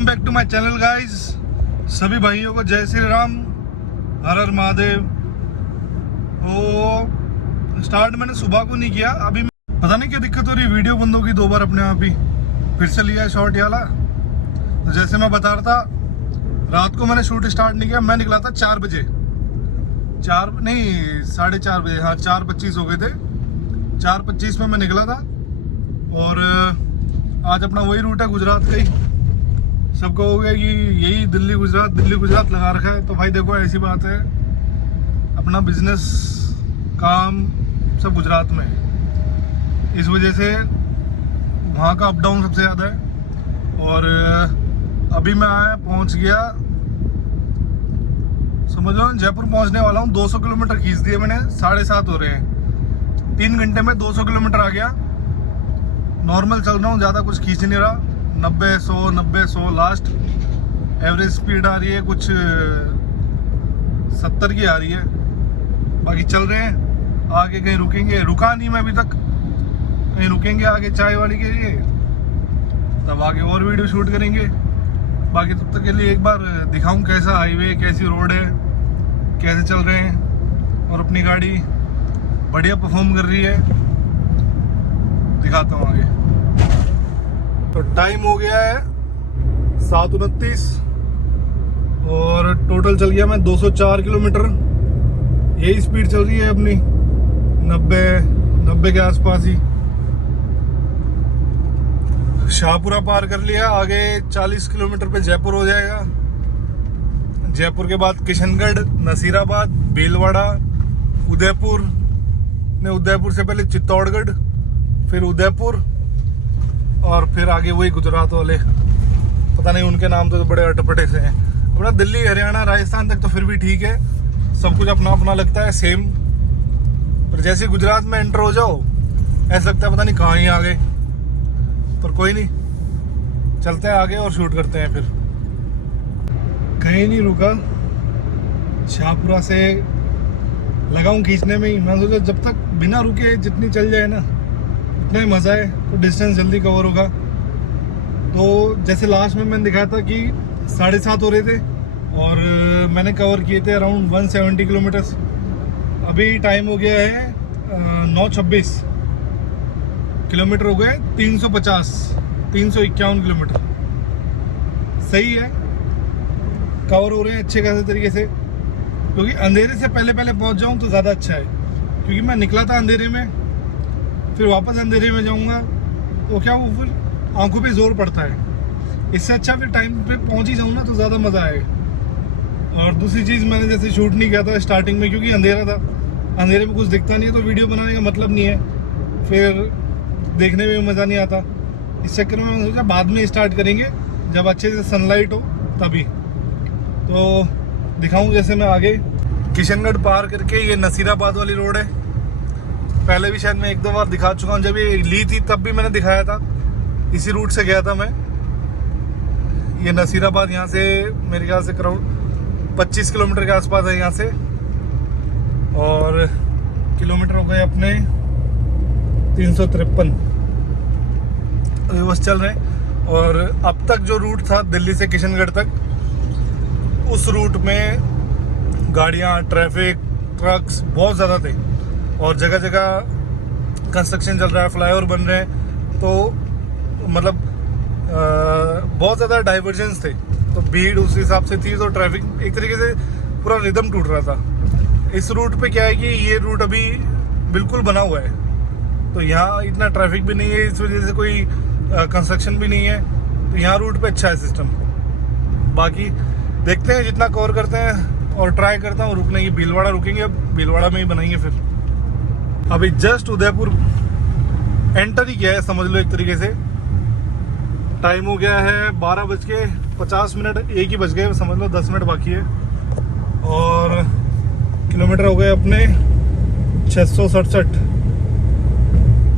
Back to my channel guys. सभी भाइयों को जय श्री राम, हर हर महादेव। वो स्टार्ट मैंने सुबह को नहीं किया, अभी पता नहीं क्या दिक्कत हो रही है, वीडियो बंद होगी 2 बार अपने आप ही। फिर से लिया है शॉर्ट ये वाला। तो जैसे मैं बता रहा था, रात को मैंने शूट स्टार्ट नहीं किया। मैं निकला था 4 बजे, 4 नहीं 4:30 बजे, हाँ 4:25 हो गए थे। 4:25 में मैं निकला था और आज अपना वही रूट है गुजरात का ही। सबको हो गया कि यही दिल्ली गुजरात लगा रखा है। तो भाई देखो, ऐसी बात है, अपना बिजनेस काम सब गुजरात में है, इस वजह से वहाँ का अप डाउन सबसे ज़्यादा है। और अभी मैं पहुँच गया, समझ लो जयपुर पहुँचने वाला हूँ। 200 किलोमीटर खींच दिए मैंने, 7:30 हो रहे हैं। 3 घंटे में 200 किलोमीटर आ गया। नॉर्मल चल रहा हूँ, ज़्यादा कुछ खींच नहीं रहा। 90-100 लास्ट एवरेज स्पीड आ रही है, कुछ 70 की आ रही है। बाकी चल रहे हैं, आगे कहीं रुकेंगे, रुका नहीं मैं अभी तक, कहीं रुकेंगे आगे चाय वाली के लिए, तब आगे और वीडियो शूट करेंगे। बाकी तब तक के लिए एक बार दिखाऊं कैसा हाईवे, कैसी रोड है, कैसे चल रहे हैं। और अपनी गाड़ी बढ़िया परफॉर्म कर रही है, दिखाता हूँ आगे। तो टाइम हो गया है 7:29 और टोटल चल गया मैं 204 किलोमीटर। यही स्पीड चल रही है अपनी, 90 के आसपास ही। शाहपुरा पार कर लिया, आगे 40 किलोमीटर पे जयपुर हो जाएगा। जयपुर के बाद किशनगढ़, नसीराबाद, भीलवाड़ा, उदयपुर, नहीं उदयपुर से पहले चित्तौड़गढ़, फिर उदयपुर, और फिर आगे वही गुजरात वाले, पता नहीं उनके नाम तो बड़े अटपटे से हैं। अपना दिल्ली, हरियाणा, राजस्थान तक तो फिर भी ठीक है, सब कुछ अपना अपना लगता है सेम। पर जैसे गुजरात में एंटर हो जाओ, ऐसा लगता है पता नहीं कहाँ ही आ गए। पर कोई नहीं, चलते हैं आगे और शूट करते हैं। फिर कहीं नहीं रुका, शाहपुरा से लगाऊं खींचने में ही। मैं सोचा जब तक बिना रुके जितनी चल जाए ना, उतना ही मज़ा है, तो डिस्टेंस जल्दी कवर होगा। तो जैसे लास्ट में मैंने दिखाया था कि 7:30 हो रहे थे और मैंने कवर किए थे अराउंड 170 किलोमीटर्स। अभी टाइम हो गया है 9:26 किलोमीटर हो गए, 351 किलोमीटर। सही है, कवर हो रहे हैं अच्छे खासे तरीके से, क्योंकि अंधेरे से पहले पहुंच जाऊं तो ज़्यादा अच्छा है। क्योंकि मैं निकला था अंधेरे में, फिर वापस अंधेरे में जाऊंगा तो क्या वो फिर आंखों पे जोर पड़ता है। इससे अच्छा फिर टाइम पे पहुंच ही जाऊँ ना तो ज़्यादा मज़ा आएगा। और दूसरी चीज़, मैंने जैसे शूट नहीं किया था स्टार्टिंग में, क्योंकि अंधेरा था, अंधेरे में कुछ दिखता नहीं है, तो वीडियो बनाने का मतलब नहीं है, फिर देखने में मज़ा नहीं आता। इस चक्कर में मैंने सोचा बाद में स्टार्ट करेंगे, जब अच्छे से सनलाइट हो तभी। तो दिखाऊँ जैसे मैं आगे किशनगढ़ पार करके, ये नसीराबाद वाली रोड है। पहले भी शायद मैं 1-2 बार दिखा चुका हूँ, जब ये ली थी तब भी मैंने दिखाया था। इसी रूट से गया था मैं। ये नसीराबाद यहाँ से मेरे ख्याल से अराउंड 25 किलोमीटर के आसपास है यहाँ से। और किलोमीटर हो गए अपने 353, अभी बस चल रहे हैं। और अब तक जो रूट था दिल्ली से किशनगढ़ तक, उस रूट में गाड़ियाँ, ट्रैफिक, ट्रक्स बहुत ज़्यादा थे और जगह जगह कंस्ट्रक्शन चल रहा है, फ्लाईओवर बन रहे हैं। तो मतलब बहुत ज़्यादा डाइवर्जेंस थे, तो भीड़ उस हिसाब से थी, तो ट्रैफिक एक तरीके से पूरा रिदम टूट रहा था। इस रूट पे क्या है कि ये रूट अभी बिल्कुल बना हुआ है, तो यहाँ इतना ट्रैफिक भी नहीं है, इस वजह से कोई कंस्ट्रक्शन भी नहीं है, तो यहाँ रूट पे अच्छा है सिस्टम। बाकी देखते हैं जितना कवर करते हैं, और ट्राई करता हूँ रुकने की। भीलवाड़ा रुकेंगे, अब भीलवाड़ा में ही बनाएंगे। फिर अभी जस्ट उदयपुर एंटर ही किया है, समझ लो एक तरीके से। टाइम हो गया है 12:50, 1 ही बज गए, समझ लो 10 मिनट बाकी है। और किलोमीटर हो गए अपने 667,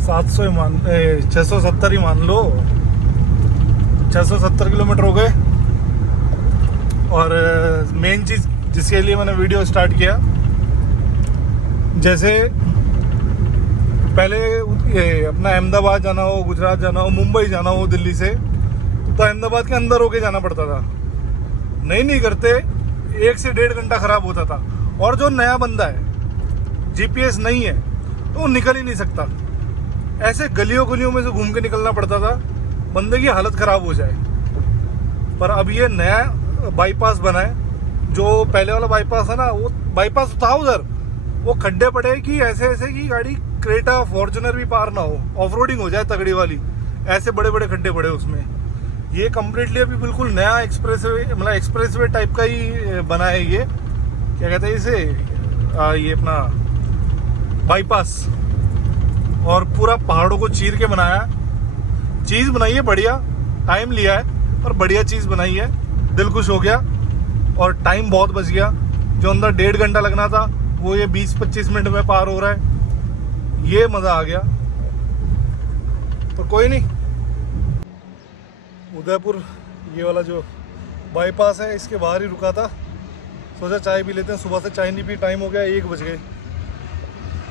670 ही मान लो, 670 किलोमीटर हो गए। और मेन चीज़ जिसके लिए मैंने वीडियो स्टार्ट किया, जैसे पहले ये अपना अहमदाबाद जाना हो, गुजरात जाना हो, मुंबई जाना हो दिल्ली से, तो अहमदाबाद के अंदर होके जाना पड़ता था। नहीं करते 1 से 1.5 घंटा खराब होता था। और जो नया बंदा है, जीपीएस नहीं है, तो वो निकल ही नहीं सकता। ऐसे गलियों गलियों में से घूम के निकलना पड़ता था, बंदे की हालत खराब हो जाए। पर अब ये नया बाईपास बना है, जो पहले वाला बाईपास है ना, वो बाईपास था उधर, वो खड्डे पड़े कि ऐसे ऐसे कि गाड़ी क्रेटा फॉर्च्यूनर भी पार ना हो, ऑफ रोडिंग हो जाए तगड़ी वाली, ऐसे बड़े बड़े खड्डे पड़े उसमें। ये कम्प्लीटली अभी बिल्कुल नया एक्सप्रेसवे, मतलब एक्सप्रेसवे टाइप का ही बना है ये, क्या कहते हैं इसे, ये अपना बाईपास। और पूरा पहाड़ों को चीर के बनाया, चीज़ बनाई है बढ़िया, टाइम लिया है पर बढ़िया चीज़ बनाई है, दिल खुश हो गया। और टाइम बहुत बच गया, जो अंदर 1.5 घंटा लगना था वो ये 20-25 मिनट में पार हो रहा है, ये मज़ा आ गया। पर कोई नहीं, उदयपुर ये वाला जो बाईपास है इसके बाहर ही रुका था, सोचा चाय पी लेते हैं। सुबह से चाय नहीं पी, टाइम हो गया 1 बज गए।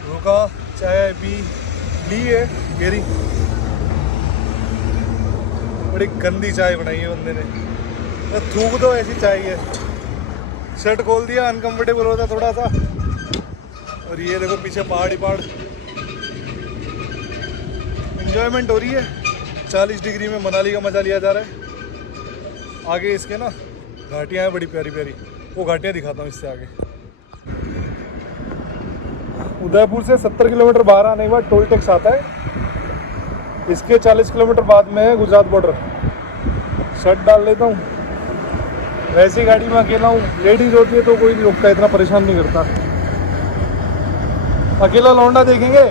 रुका, चाय पी ली है गेरी, बड़ी गंदी चाय बनाई है बंदे ने, तो थूक दो ऐसी चाय है। शर्ट खोल दिया, अनकंफर्टेबल होता थोड़ा सा। और ये देखो पीछे पहाड़ ही पहाड़, एंजॉयमेंट हो रही है। 40 डिग्री में मनाली का मजा लिया जा रहा है। आगे इसके ना घाटियाँ हैं बड़ी प्यारी प्यारी, वो घाटियाँ दिखाता हूँ इससे आगे। उदयपुर से 70 किलोमीटर बाहर आने के बाद टोल टैक्स आता है, इसके 40 किलोमीटर बाद में है गुजरात बॉर्डर। शर्ट डाल लेता हूँ, वैसी गाड़ी में अकेला हूँ, लेडीज होती है तो कोई नहीं रोकता, इतना परेशान नहीं करता। अकेला लौंडा देखेंगे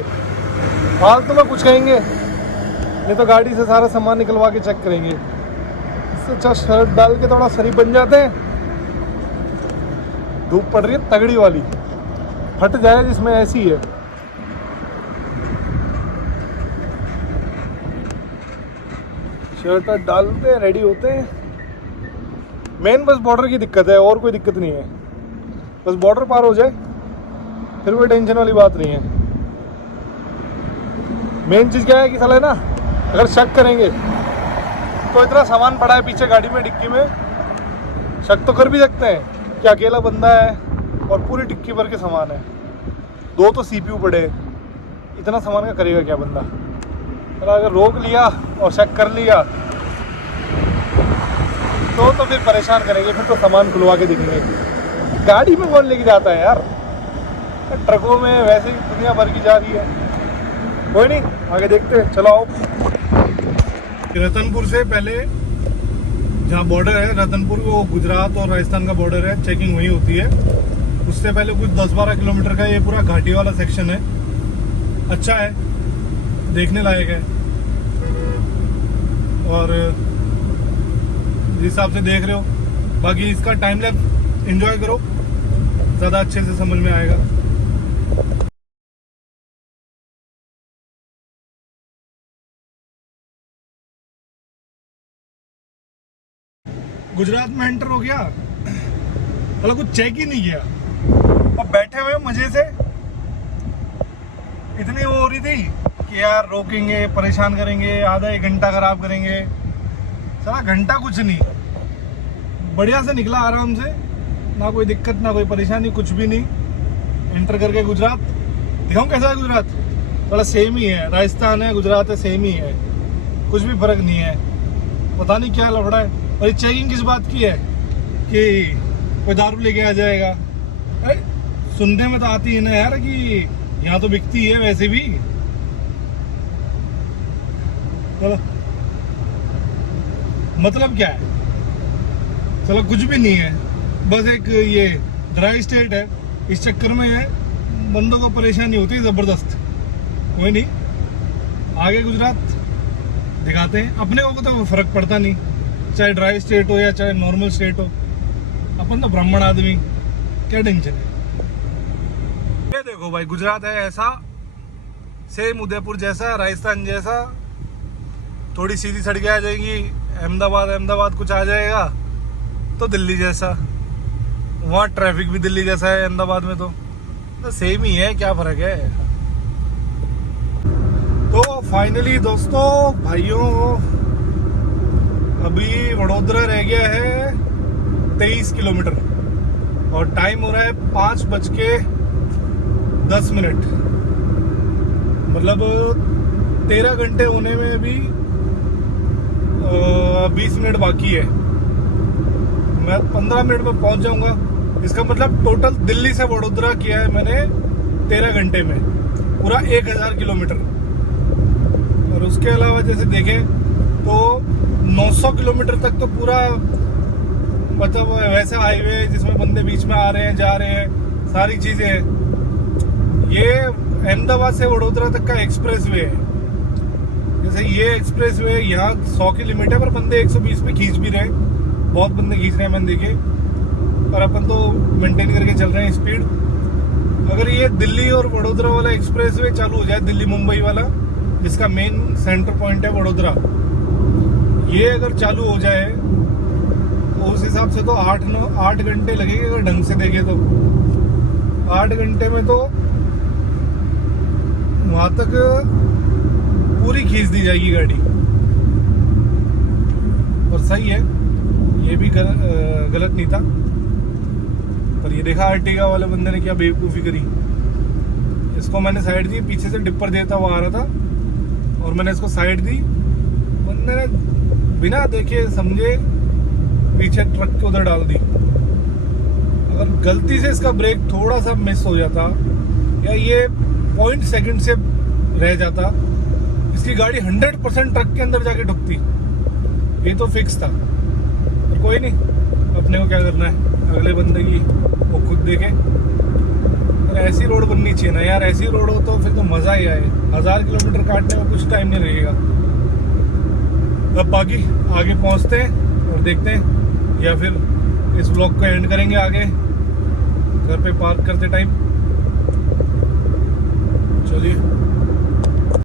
फालतू में कुछ कहेंगे, नहीं तो गाड़ी से सारा सामान निकलवा के चेक करेंगे। इससे अच्छा शर्ट डाल के थोड़ा शरीफ बन जाते हैं। धूप पड़ रही है तगड़ी वाली, फट जाए जिसमें ऐसी है। शर्ट डालते रेडी होते हैं। मेन बस बॉर्डर की दिक्कत है, और कोई दिक्कत नहीं है। बस बॉर्डर पार हो जाए फिर कोई टेंशन वाली बात नहीं है। मेन चीज़ क्या है कि साले ना अगर शक करेंगे तो इतना सामान पड़ा है पीछे गाड़ी में डिक्की में, शक तो कर भी सकते हैं कि अकेला बंदा है और पूरी डिक्की भर के सामान है। 2 तो सीपीयू पड़े, इतना सामान का करेगा क्या बंदा। और अगर रोक लिया और शक कर लिया तो फिर परेशान करेंगे, फिर तो सामान खुलवा के देखेंगे। गाड़ी में कौन लेके जाता है यार, ट्रकों में वैसे ही दुनिया भर की जा रही है। कोई नहीं, आगे देखते हैं, चलो आओ। रतनपुर से पहले जहाँ बॉर्डर है, रतनपुर वो गुजरात और राजस्थान का बॉर्डर है, चेकिंग वहीं होती है। उससे पहले कुछ 10-12 किलोमीटर का ये पूरा घाटी वाला सेक्शन है, अच्छा है, देखने लायक है। और जिस हिसाब से देख रहे हो, बाकी इसका टाइम लैप्स एंजॉय करो, ज़्यादा अच्छे से समझ में आएगा। गुजरात में एंटर हो गया, मतलब कुछ चेक ही नहीं किया, अब बैठे हुए मजे से। इतनी वो हो रही थी कि यार रोकेंगे, परेशान करेंगे, आधा 1 घंटा खराब करेंगे। सारा घंटा कुछ नहीं, बढ़िया से निकला आराम से, ना कोई दिक्कत ना कोई परेशानी, कुछ भी नहीं। एंटर करके गुजरात दिखाऊं कैसा है गुजरात, थोड़ा सेम ही है, राजस्थान है गुजरात है सेम ही है, कुछ भी फर्क नहीं है। पता नहीं क्या लफड़ा है। और ये चेकिंग किस बात की है कि कोई दारू लेके आ जाएगा। अरे सुनने में तो आती है ना यार कि यहाँ तो बिकती है वैसे भी। चलो मतलब क्या है, चलो कुछ भी नहीं है, बस एक ये ड्राई स्टेट है, इस चक्कर में बंदों को परेशानी होती है ज़बरदस्त। कोई नहीं, आगे गुजरात दिखाते हैं। अपने को तो फर्क पड़ता नहीं, चाहे ड्राई स्टेट हो या चाहे नॉर्मल स्टेट हो, अपन तो ब्राह्मण आदमी, क्या टेंशन है। ये देखो भाई, गुजरात है ऐसा, सेम उदयपुर जैसा, राजस्थान जैसा, थोड़ी सीधी सड़कें आ जाएंगी, अहमदाबाद कुछ आ जाएगा तो दिल्ली जैसा, वहाँ ट्रैफिक भी दिल्ली जैसा है अहमदाबाद में, तो सेम ही है, क्या फर्क है। तो फाइनली दोस्तों भाइयों अभी वडोदरा रह गया है 23 किलोमीटर और टाइम हो रहा है 5:10। मतलब 13 घंटे होने में अभी 20 मिनट बाकी है। मैं 15 मिनट में पहुंच जाऊंगा। इसका मतलब टोटल दिल्ली से वडोदरा किया है मैंने 13 घंटे में, पूरा 1000 किलोमीटर। और उसके अलावा जैसे देखें तो 900 किलोमीटर तक तो पूरा मतलब वैसा हाईवे जिसमें बंदे बीच में आ रहे हैं जा रहे हैं, सारी चीजें हैं। ये अहमदाबाद से वडोदरा तक का एक्सप्रेस वे है। जैसे ये एक्सप्रेस वे यहाँ 100 की लिमिट है पर बंदे 120 पे खींच भी रहे हैं, बहुत बंदे खींच रहे हैं मैंने देखे। पर अपन तो मेंटेन करके चल रहे हैं स्पीड। अगर ये दिल्ली और वडोदरा वाला एक्सप्रेस वे चालू हो जाए, दिल्ली मुंबई वाला जिसका मेन सेंटर पॉइंट है वडोदरा, ये अगर चालू हो जाए तो उस हिसाब से तो 8 घंटे लगेंगे अगर ढंग से देखें तो। 8 घंटे में तो वहां तक पूरी खींच दी जाएगी गाड़ी। और सही है, ये भी गलत नहीं था। पर ये देखा आर्टिगा वाले बंदे ने क्या बेवकूफ़ी करी। इसको मैंने साइड दी, पीछे से डिपर देता हुआ आ रहा था और मैंने इसको साइड दी। बंदे ने बिना देखे समझे पीछे ट्रक के उधर डाल दी। अगर गलती से इसका ब्रेक थोड़ा सा मिस हो जाता या ये 0.1 सेकंड से रह जाता, इसकी गाड़ी 100% ट्रक के अंदर जाके ठुकती। ये तो फिक्स था। पर कोई नहीं, अपने को क्या करना है, अगले बंदे की वो खुद देखे। पर ऐसी रोड बननी चाहिए ना यार, ऐसी रोड हो तो फिर तो मजा ही आए। 1000 किलोमीटर काटने में कुछ टाइम नहीं लगेगा। अब बाकी आगे पहुंचते हैं और देखते हैं, या फिर इस ब्लॉग को एंड करेंगे आगे घर पे पार्क करते टाइम।